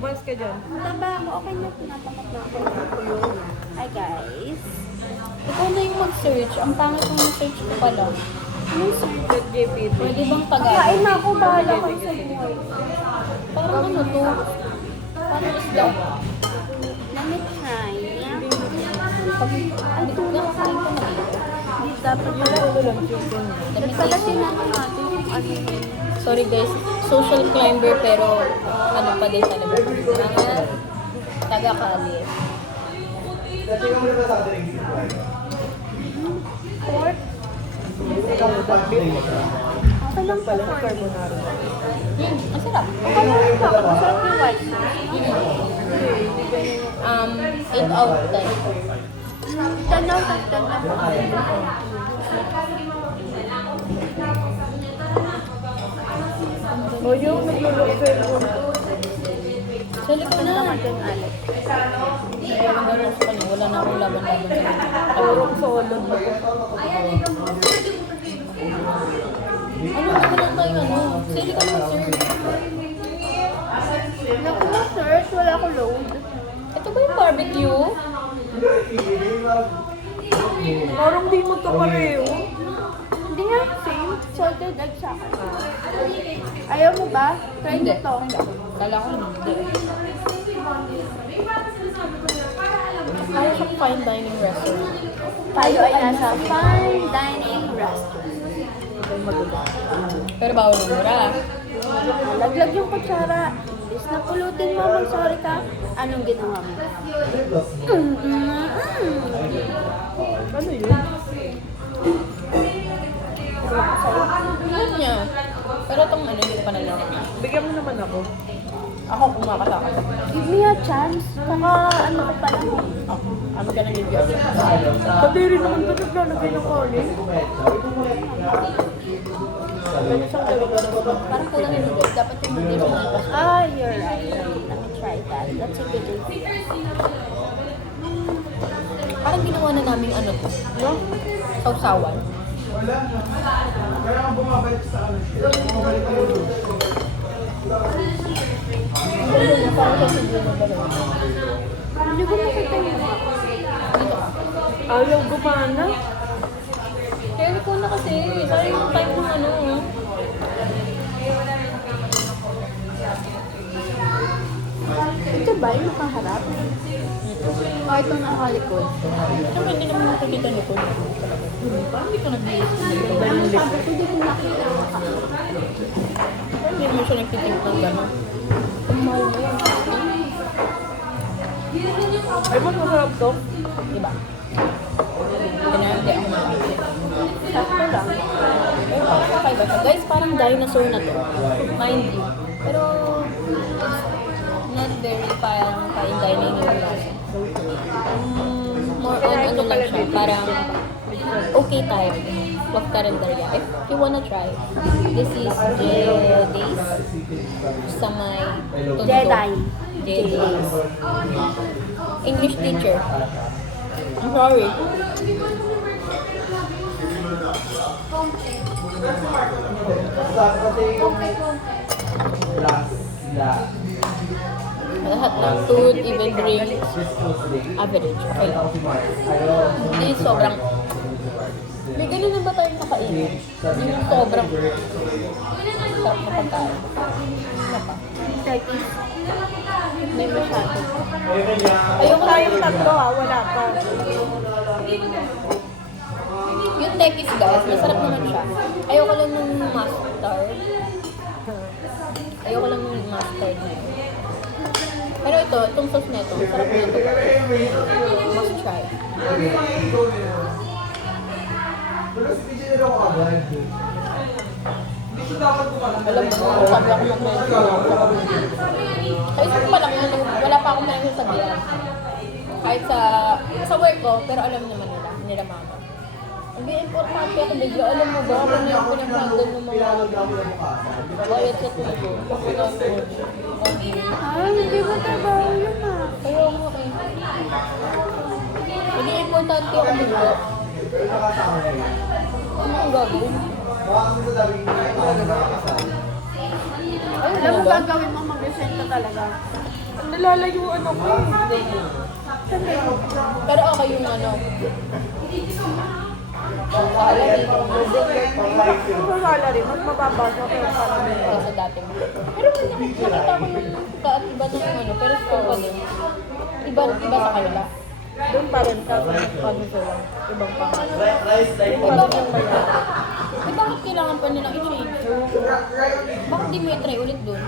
Umalis ka dyan. Taba ako, okay na, tinatakot na ako. Hi guys. Ikaw na yung mag-search. Ang pangit yung search ko pala. GPT. Pwede bang Tagalog? Kain na ako, bahala kayo sa buhay. Parang ano to? Parang isda? Let me try. Ay, ito na kain ko na. Hindi dapat pala. Dapat pala tinanong natin kung ano yun. Sorry guys, social climber pero ano pa din talaga. Mga taga-Cali. Pork. Okay lang pala ng carbonara. Ang sarap. Okay lang ito. Masarap yung white sauce. 8 out of 10. 10 out of 10 lang po. O yung naglulok sa cellphone ko. Sali ko na. Naman din alit. Wala na akong laban-laban sa mga. Purong solid na po. Ano naman lang tayo ano? Sali ka na sir. Naku na search, wala ko load. Ito ba yung barbecue? Parang di magkapareho. Hindi nga, same. Salted egg sa akin. Ayaw mo ba? Try mo to. Kala ko hindi. Kaya siyang fine dining restaurant. Tayo ay nasa fine dining restaurant. Pero bawal ng mura. Laglag yung kutsara. Imbis na pulutin mo, mag-sorry ka. Anong ginawa mo? Ano yun? Alam niya. Pero itong ano, hindi ko pa nalaman. Bigyan mo naman ako. Ako kumakasaka. Give me a chance. Baka ano ko pa lang. Ano ka nang review? Kadiri naman ito naglalagay ng kanin. Pwede siyang gawin ka na ba? Parang kulang yung review. Dapat yung hindi mo nalabas. Ah, you're right. Let me try that. That's a good idea. Parang ginawa na namin ano to. No? Sausawan. Hindi ko makita yung mukha. Ayaw gumana. Kaya ko na kasi. Sayang yung time ng ano. Ito ba yung nakaharap? Kahit itong nakalikod. Siyempre hindi naman nakikita ni Paul. Parang hindi ka nag-iisip na ito. Ang sabi ko, hindi ko nakita yung mukha. Parang hindi mo siya nagtitip ng gano'n. Ang mahal mo yun. Ay, mas masarap to. Diba? Hindi ako nakakit. Sakto lang. Pero parang kakaiba siya. Guys, parang dinosaur na to. Mind you. Pero, it's not very parang fine dining yung lasa. More on ano lang siya. Parang, okay tayo. Wag karinderya. If you wanna try, this is Jedi's sa may Tondo. Jedi. Jedi's. English teacher. I'm sorry. Lahat ng food, even drinks, average. Okay lang. Hindi sobrang... May ganun na ba tayong kakainin? Yung sobrang... Sarap na pagkain. Ano pa? Turkey. May masyado. Ayun tayong tatlo ha, wala pa. Yung tekis guys, masarap naman siya. Ayoko lang ng mustard. Ayoko lang ng mustard na yun. Pero ito, itong sauce na ito, sarap na ito. Must try. Alam mo, sabi ako mag-mention. Sa isip ko pa lang yun, wala pa akong nagsasabihan. Kahit sa work ko, pero alam naman nila mama. Hindi importante ako bigla. Alam mo ba, kung yung pinag-handle ng mga bayad sa tubo. Ay, hindi ko trabaho yun ah. Kaya ako okay. Hindi importante ako bigla. Ano ang gagawin? Alam mo gagawin mo, mag-resign ka talaga. Nalalayuan ako eh. Pero okay yung ano. Salary. Sa salary, mas mababa siya kaya parang Sa dati mo. Pero nakita ko yung iba ng ano, pero score ko din. Iba sa kanila. doon pa rin kasi ano sila, ibang pangalan. Bakit? Bakit kailangan pa nilang i-change? Bakit di mo i-try ulit doon?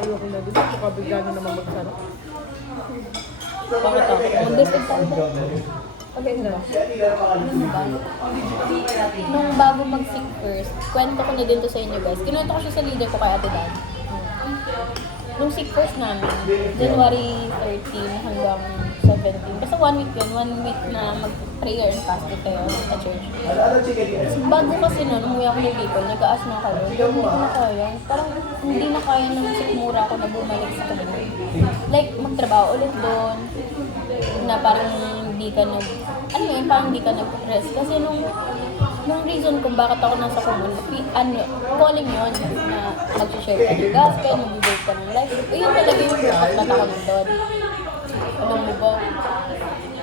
Ayoko na din, baka bigla na naman magsara. Bakit ako? Mag-decide tayo ba? Okay na ba? Nung bago mag-sick first, kwento ko na din to sa inyo guys. Kinuwento ko siya sa leader ko kay Ate Dan. Nung sick first namin, January 13 hanggang 17. Basta 1 week yun, 1 week na mag-prayer and fasting tayo sa church. So, bago kasi nun, umuwi ako ng Bicol, nag-aasma ako. Hindi ko na kaya. Parang hindi na kaya ng sikmura ko na bumalik sa kanila. Like, magtrabaho ulit doon. Na parang hindi ka ano yun, parang hindi ka nag-rest. Kasi nung reason kung bakit ako nasa common, calling yun, na mag-share ka ng gospel, mag-build ka ng life. Yun talaga yung bukat na ako nandun. Alam mo ba?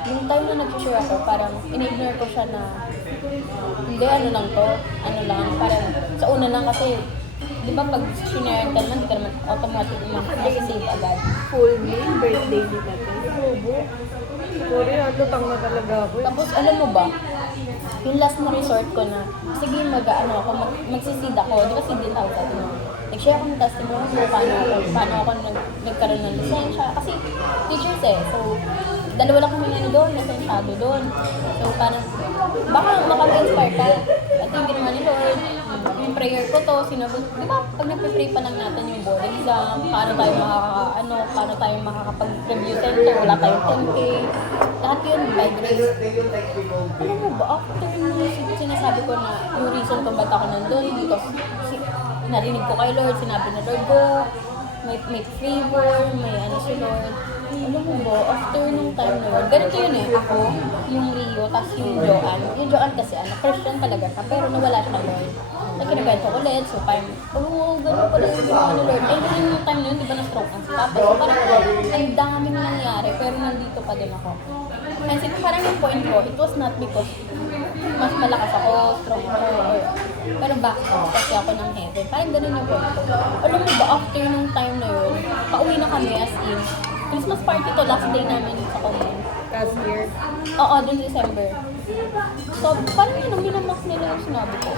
Yung time na nag-share ako, parang in-ignore ko siya na hindi, ano lang to, parang sa una lang kasi, di ba pag sinare ka naman, di ka naman automatic naman nasa-save agad. Full name, birthday ni natin. Bobo. Sorry, lutang na talaga ako. Tapos alam mo ba, yung last na resort ko na, sige magsisid ako, di ba sidin tawag sa atin mo? Nag-share ako ng testimony kung paano ako nagkaroon ng lisensya. Kasi teachers so dalawa lang kami doon, lisensyado doon. So parang, baka makaka-inspire ka. At yung ginawa ni Lord, yung prayer ko to, sinagot, di ba, pag nagpipray pa lang natin yung board exam, paano tayo makakapag-review center, wala tayong 10K, lahat yun by grace. Alam mo ba, after yung sinasabi ko na yung reason kung ba't ako nandun, because narinig ko kay Lord, sinabi na Lord ko, may favor, may ano si Lord. Alam mo ba, after nung time na yun, ganito yun ako, yung Rio, tas yung Joanne. Yung Joanne kasi Christian talaga ka, pero nawala siya ng Lord. Nagkinagwento ko ulit, so parang, ganun pala yung ginawa ni Lord. Eh, ganun yung time na yun, di ba na-stroke ang tapos. So parang, ang daming nangyari, pero nandito pa din ako. And so, parang yung point ko, it was not because mas malakas ako, strong ako, pero back kasi ako ng heaven. Parang ganun yung point ko. Alam mo ba, after nung time na yun, pauwi na kami as in, Christmas party to, last day namin sa common. Last year. Oo, dun December. So, parang yun, minamak nila yung sinabi ko.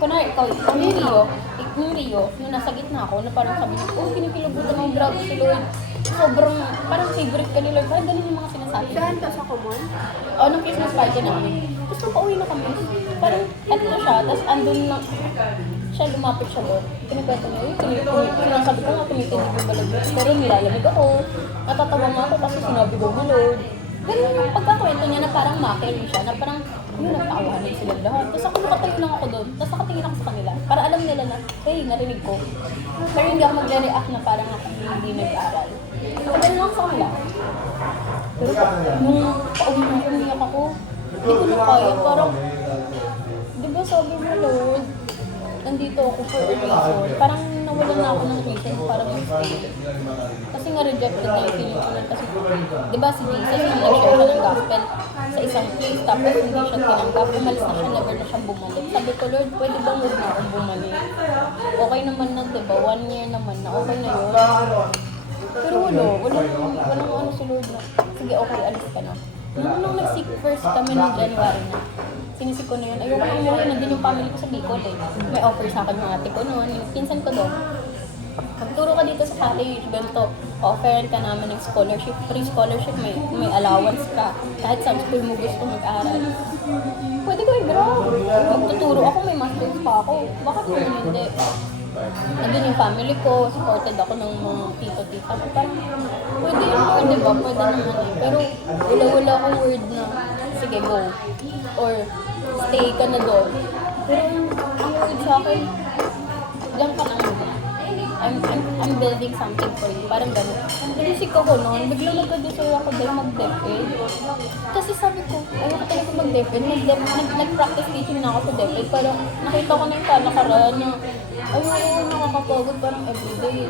Kunwari, ikaw, yung Rio, nung nasa gitna ako, na parang sabi niya, kinikilabutan ng grabe si Lord. Sobrang, parang favorite ka ni Lord. Parang ganun yung mga sinasabi. Saan ka sa common? Oo, nung Christmas party namin. Tapos nung pauwi na kami, parang eto siya, tapos andun lang, siya lumapit siya doon. Pinagkwento niya, sinasabi ko nga tumitindig yung balag. Pero nilalamig ako, natatawa nga ako kasi sinabi ko ni Lord. Ganun yung pagkakwento niya na parang mockery siya, na parang nagtawanan silang lahat. Tapos ako nakatayo lang ako doon, tapos nakatingin ako sa kanila. Para alam nila na, hey, narinig ko. Pero hindi ako magre-react na parang ako hindi nag-aral. Ganun lang sa kanila. Pero nung pauwi na umiyak ako, hindi ko na kaya, parang, di ba sabi mo Lord, nandito ako for a reason. Parang nawalan na ako ng reason para mag-stay. Kasi nga rejected na yung feeling ko nun. Kasi, di ba si Jesus yung nag-share siya ng gospel sa isang place, tapos hindi siya tinanggap. Umalis na siya, never na siyang bumalik. Sabi ko, Lord, pwede bang huwag na akong bumalik? Okay naman na, di ba? 1 year naman na, okay na yun. Pero walang ano si Lord na, sige, okay, alis ka na. Nung nag-sick first kami ng January na, sinisik ko na yun. Ayoko na umuwi, nandun yung family ko sa Bicol eh. May offer sa akin ng ate ko noon, yung pinsan ko doon. Magturo ka dito sa college, ganito, offeran ka namin ng scholarship, free scholarship, may allowance ka. Kahit sa school mo gusto mag-aral. Pwede ko i-grab. Magtuturo ako, may masters pa ako. Bakit mo hindi? Nandun yung family ko, supported ako ng mga tito-tita ko. Parang, pwede yun, di ba? Pwede naman eh. Pero, wala akong word na, sige, go. Or, stay ka na doon. Pero, ang word sa akin, diyan ka lang muna. I'm building something for you. Parang gano'n. Nagisik ako noon, biglang nagka-desire ako dahil mag-DepEd. Kasi sabi ko, ayoko talaga mag-DepEd. Nag-practice teaching na ako sa DepEd. Parang nakita ko na yung kalakaran na ayoko, nakakapagod parang everyday.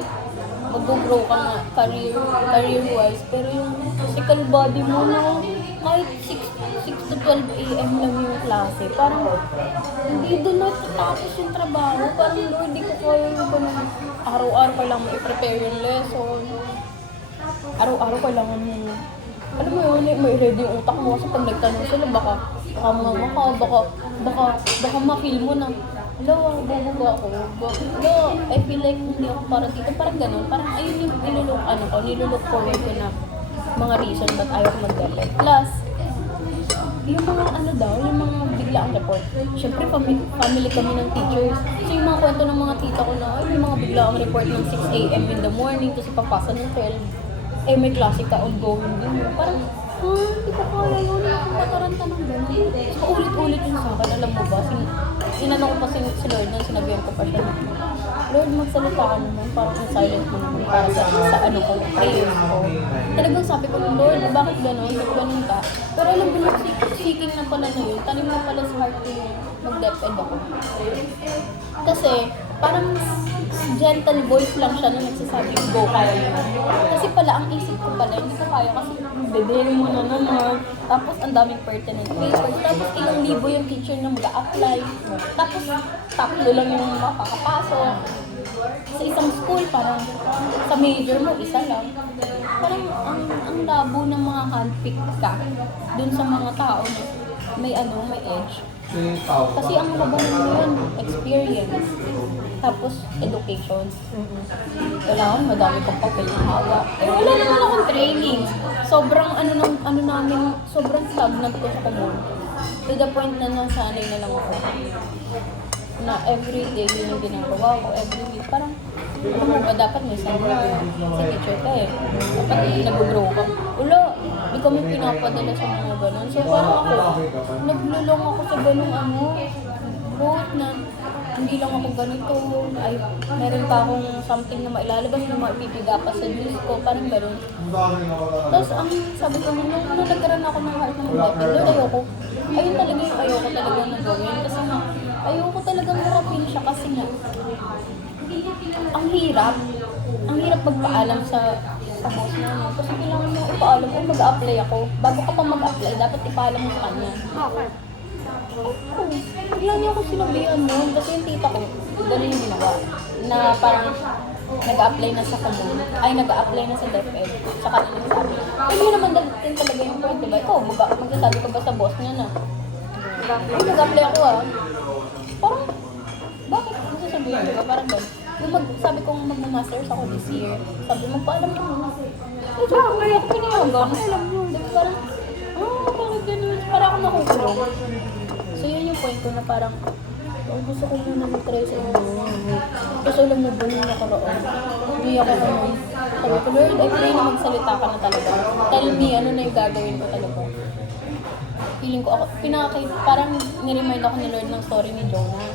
Mag-grow ka nga career-wise, pero yung physical body mo na kahit 6 to 12 a.m. lang yung klase, parang hindi doon natatapos yung trabaho. Parang Lord, di ko kaya yung ganun. Araw-araw kailangan mo i-prepare yung lesson. Araw-araw kailangan mo, alam mo yun, may ready yung utak mo kasi pag nagtanong sila, baka ma-feel mo na, hello, bubuga ako. Hello, I feel like hindi ako para dito. Parang ganun. Parang ayun yung nilulok forward ko na mga reason ba't ayaw ko mag-depend. Plus, yung mga yung mga biglaang report. Siyempre, family kami ng teachers. So yung mga kwento ng mga tita ko na, yung mga biglaang report ng 6 a.m. in the morning, tapos ipapasa ng 12. May klase ka ongoing din. Parang, hindi ko kaya yun. Mataranta ng gano'n. So, ulit-ulit yun sa akin. Alam mo ba, inano ko pa si Lord nang sinabihan ko pa siya na, Lord, magsalita ka naman, parang silent mo naman para sa prayers ko. Talagang sabi ko, Lord, bakit gano'n? Bakit gano'n ka? Pero alam mo, seeking na pala na yun, tanim na pala sa heart ko yung mag-depend ako. Kasi, parang gentle voice lang siya na nagsasabi, go, kaya mo. Kasi pala, ang isip ko pala, hindi ko kaya kasi bebeli mo na naman. Tapos, ang daming pertinent papers. Tapos, ilang libo yung teacher na mag-a-apply. Tapos, tatlo lang yung makakapasok. Sa isang school, parang sa major mo, isa lang. Parang ang labo ng mga handpick ka dun sa mga tao na may edge. Kasi ang laban mo yun, experience. Tapos, education. Kailangan madami kang papel na hawak. Pero wala naman akong training. Sobrang sobrang stagnant ko sa common. To the point na nasanay na lang ako. Na every day yun yung ginagawa ko, every week. Parang, alam mo ba, dapat may seminar sa teacher ka eh. Dapat nag-grow ka. Wala, di kami pinapadala sa mga ganun. So parang ako, naglulong ako sa ganung growth na hindi lang ako ganito, ay meron pa akong something na mailalabas na maipipiga pa sa Diyos ko, parang gano'n. Tapos ang sabi ko, nung nagkaroon ako ng heart ng mag-depend, ayun talaga yung ayoko talaga na gawin. Kasi nga, ayoko talagang harapin siya kasi nga, ang hirap magpaalam sa boss namin. Kasi kailangan mo ipaalam, mag-a-apply ako. Bago ka pa mag-apply, dapat ipaalam mo sa kanya. Okay. Bigla niya ako sinabihan nun kasi yung tita ko, ganun yung ginawa. Na parang nag-a-apply na sa common, nag-a-apply na sa DepEd. Saka na nagsabi. Hindi naman din talaga yung point, diba? Ikaw, magsasabi ka ba sa boss niya na, nag-a-apply ako Parang, bakit? Ano sasabihin, diba? Parang ganun. Sabi kong mag-masters ako this year. Sabi, magpaalam ka muna. Kaya ako pinayagan. Alam mo, diba? Parang, bakit ganun? Parang ako nakukulong. So yun yung point ko na parang, gusto ko muna mag-try sa inyo. Kasi alam mo ba nung nakaraan, umiyak ako nun. Sabi ko, Lord, I pray na magsalita ka na talaga. Tell me, ano na yung gagawin ko talaga. Feeling ko ako, parang niremind ako ni Lord ng story ni Jonah.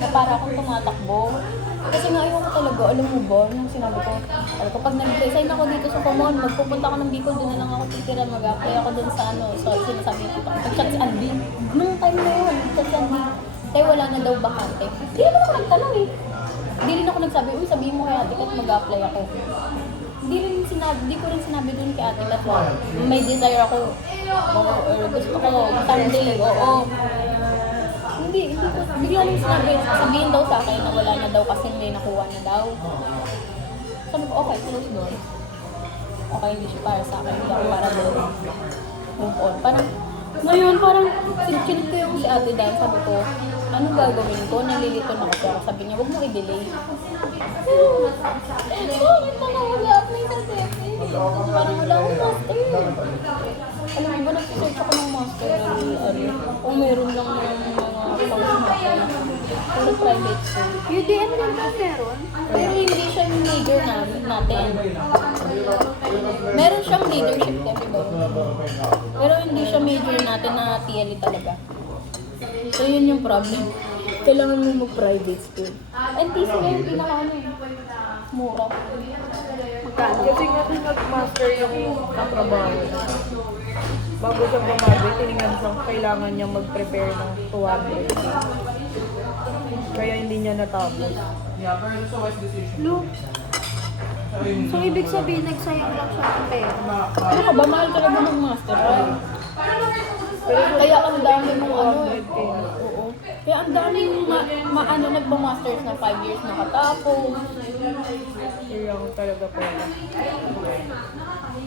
Na para akong tumatakbo. Kasi nga ayoko talaga, alam mo ba, nung sinabi ko, pag nag-resign ako dito sa Common, magpupunta ako ng Bicol, doon na lang ako titira, mag-apply ako doon sa so sinasabi ko, nag-chat si Andy. Nung time na yun, nag-chat si Andy. Kaya wala na daw bakante. Hindi naman ako nagtanong eh. Hindi rin ako nagsabi, sabihin mo kay Ate Kat, mag-apply ako. Hindi ko rin sinabi doon kay Ate Kat na may desire ako, or gusto ko, Sunday, oo. Hindi ko, bigla nang sabihin daw sa akin na wala na daw kasi may nakuha na daw. Sabi ko, okay, close door. Okay, hindi siya para sa akin, hindi ako para doon. Move on. Parang, ngayon, parang sinunod ko yung si Ate Dan, sabi ko, ano gagawin ko? Nalilito na ako. Pero sabi niya, huwag mo i-delay. Bakit na mag-apply sa DepEd? Parang wala akong master. Alam mo ba, nag-search ako ng master? Kung meron lang ng mga course natin. Pero private school. UDM din ba meron? Pero hindi siya yung major natin. Meron siyang leadership everybody. Pero hindi siya major natin na TLE talaga. So yun yung problem. Kailangan mo mag-private school. NTC na yung mura. Magkano? Kasi nga nung nag-master yung katrabaho. Bago siya bumabit, tinignan siyang kailangan niya mag-prepare ng 200. Kaya hindi niya natapos. Look. So, ibig sabihin, nagsayang lang siya ng pera. Ano ka ba? Mahal talaga mag-master. Kaya ang dami mong ano eh. Oo. Kaya ang daming nagma-masters na 5 years nakatapos. Kaya ako talaga pala.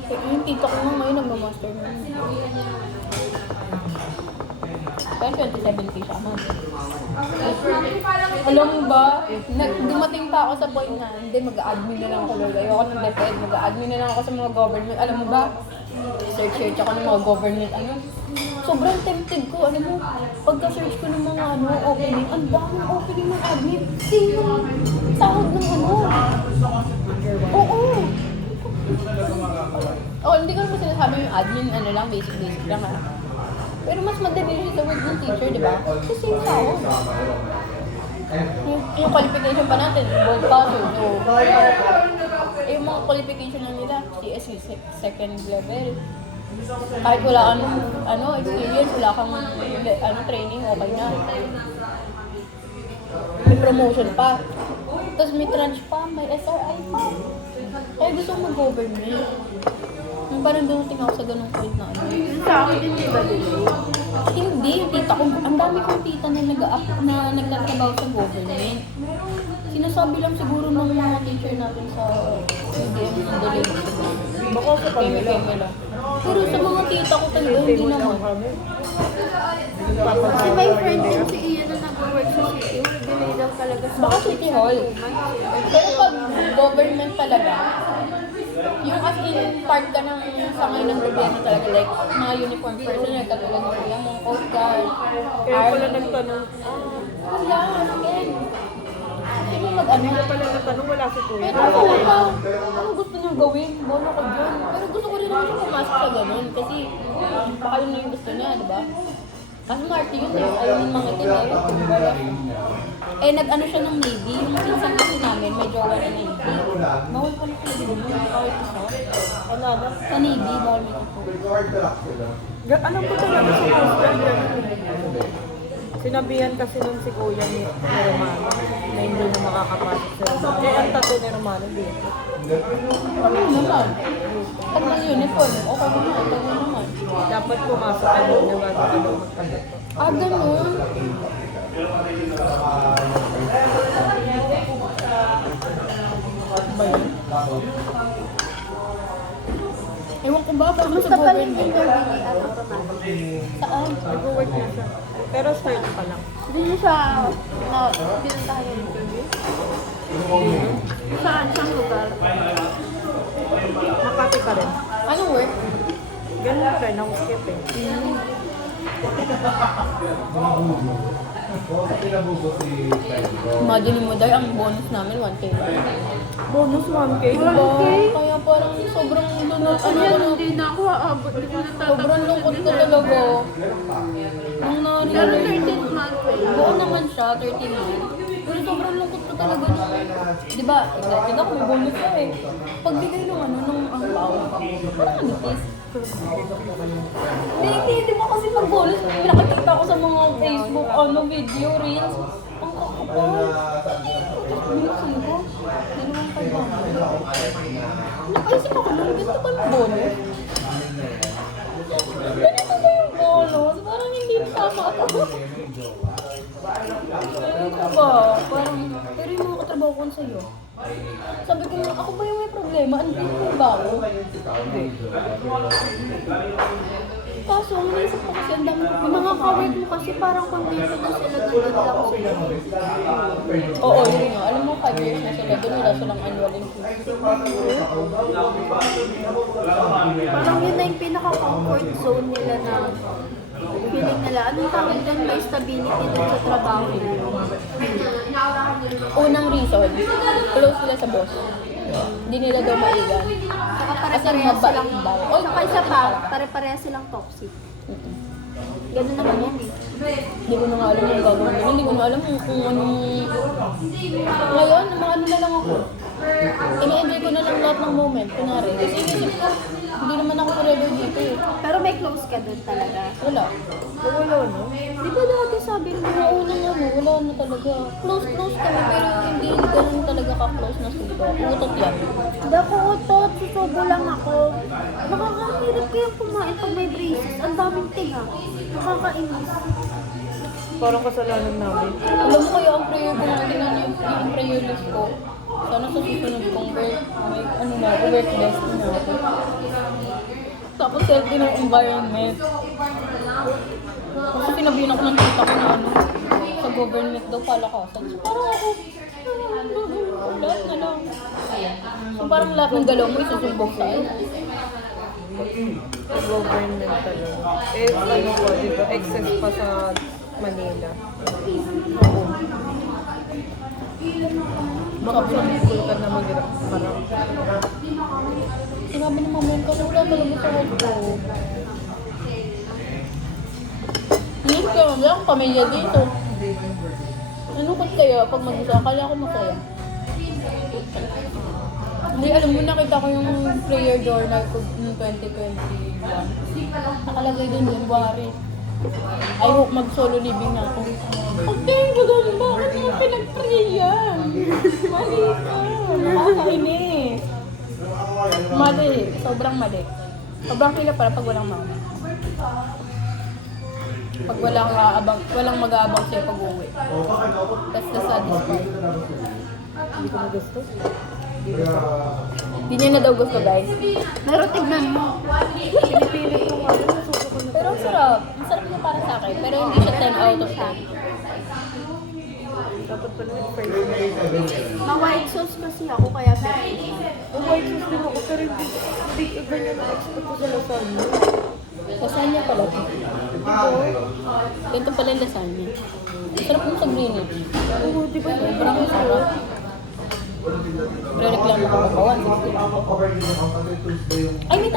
Yung tito ko nga ngayon nagma-master na. Kaya 27K siya, ma'am. Alam mo ba, dumating pa ako sa point na, hindi, mag-admin na lang ako, Lord. Ayoko ng DepEd, mag-admin na lang ako sa mga government. Alam mo ba, search ako ng mga government, sobrang tempted ko, alam mo, pagka-search ko ng mga opening, ang daming opening ng admin. Sino? Sahod ng Oo. Hindi ko naman sinasabi yung admin, lang, basic lang Pero mas madali sa work ng teacher, di ba? Kasi yung sahod. Yung qualification pa natin, board passer, yung mga qualification na nila, CSU, second level. Kahit wala kang experience, wala kang training, okay na. May promotion pa. Tapos may tranche pa, may SRI pa. Kaya gusto ko mag-government. Parang dumating ako sa ganung point na Sa akin din, di ba din? Hindi, yung tita ko, ang dami kong tita na nagtatrabaho sa government. Sinasabi lang siguro ng mga teacher natin sa UDM ng delegate. Baka sa kanila. lang. Pero sa mga tita ko talaga, hindi naman. Kasi may friend din si Ian na nag-work sa city. Bili lang talaga sa Baka City Hall. Pero pag government talaga, yung as in part ka ng sangay ng gobyerno talaga, like mga uniform personnel, katulad ng kuya mo, Coast Guard, Kaya pala nagtanong. wala, again. Sino Kaya pala nagtanong, wala si Kuya. Pero ano gusto niyo gawin? Bono ko dyan. Pero gusto ko rin naman siya pumasok sa ganun kasi baka yun na yung gusto niya, di ba? Kasi Marty yun eh, ayaw yung mga itin nag-ano siya ng Navy, yung pinsan kasi namin, may jowa na Navy. Bawal pa na siya din yun, bawal isa. Sa Navy, bawal mo ito. Alam ko talaga sa Coast Guard yan. Sinabihan kasi nun si Kuya ni Romano na hindi na makakapasok sa Romano. Ang tato ni Romano dito. Ano naman? Pag mag-uniform, okay naman, okay naman. Dapat pumasok ka doon na bago ka doon magpatato. Ganun. Ba yun? Ewan ko ba, parang Gusto sa pa rin government. interview ni Romano. Saan? Nag-work na siya. Pero start pa lang. Hindi niyo siya pinuntahan yung interview? Saan? Saan lugar? Makati pa rin. Anong work? Ganun pa rin, skip eh. Imagine mo dahil ang bonus namin 1K lang. Bonus 1K. Kaya parang sobrang lunod. Hindi na ako aabot. Hindi ko natatakot. Sobrang lungkot ko talaga. Nung Pero narinig. 13th month eh. Buo naman siya, 13 months. Pero sobrang lungkot ko talaga. Di ba, excited ako, may bonus ka eh. Pagbigay nung nung ang pao. Parang nipis. Hindi mo kasi pag bonus, pinakakita ko sa mga Facebook, video, reels. Ang kakapal. Binuksin ko. Dalawang 500. Nakaisip ako, ganito ba yung bonus? Ganito ba yung bonus? Parang hindi tama ako. Ano ba? Parang, pero yung mga katrabaho ko sa'yo. Sabi ko, ako ba yung may problema? Andito ba ako? Hindi. Kaso, naisip ko kasi ang dami. Yung mga kawork mo kasi parang condition na sila doon lang sila. Oo, yun nga. Alam mo, 5 years na sila doon. Wala silang annual increase. Parang yun na yung pinaka-comfort zone nila na feeling nila. Anong tawag doon? May stability doon sa trabaho nila. Unang reason, close sila sa boss. Hindi nila daw maigan. Saka Kasi pare-pareha mabait silang, daw. saka isa pa, pare-pareha silang toxic. Ganun naman yan eh. Hindi ko na nga alam yung gagawin. Hindi ko na alam kung anong... Ngayon, mga ano na lang ako. ini-enjoy ko na lang lahat ng moment, kunwari. Kasi inisip ko, hindi naman ako forever dito eh. Pero may close ka doon talaga. Wala. Wala, no? Di ba dati sabi mo? Mga unang ano, wala na talaga. Close kami, pero hindi ganun talaga ka-close na suko. Utot yan. Dako utot, susubo lang ako. Nakakahirap kayang kumain pag may braces. Ang daming tinga. Nakakainis. Parang kasalanan namin. Alam mo kaya ang prayer ko natin, yung prayer list ko. Sana sa susunod kong work, may ano na ako, work best na ako. Tapos healthy ng environment. Kasi sinabihin ako ng tita ko na ano, sa government daw palakasan. So parang ako, lahat na lang. So parang lahat ng galaw mo isusumbong sa'yo. Government talaga. Eh, ano ko, di ba? Excess pa sa Manila. Oo. Baka pinamigol ka na mag-harap. Sinabi ng momento ko, wala talaga sa work ko. Hindi ka lang, pamilya dito. Ano ko kaya pag mag-isa? Akala ko masaya. Hindi, alam mo, nakita ko yung prayer journal ko noong 2021. Nakalagay doon, January. I hope mag-solo living na ako. Pagtingin ko doon, bakit mo pinag-pray yan? Mali ka. Nakakainis. Mali. Sobrang mali. Sobrang kila pala pag walang mama. Pag walang mag-aabang sa'yo pag-uwi. That's the saddest part. Hindi ko na gusto. Hindi niya na daw gusto, guys. Pero tignan mo. Pinipilit ko nga yun. Nasusuko na. Pero ang sarap. Ang sarap niya para sa akin. Pero hindi siya 10 out of 10. Dapat pala nag-first. Ma-white sauce kasi ako kaya pero Ang white sauce din ako, pero hindi ganyan na-expect ko sa lasagna. Lasagna pala ito. Ganito pala yung lasagna. Sarap mo sa greenage. Oo, di ba? Sobrang sarap. Pero reklamo ko pa 160 lang ako. I mean,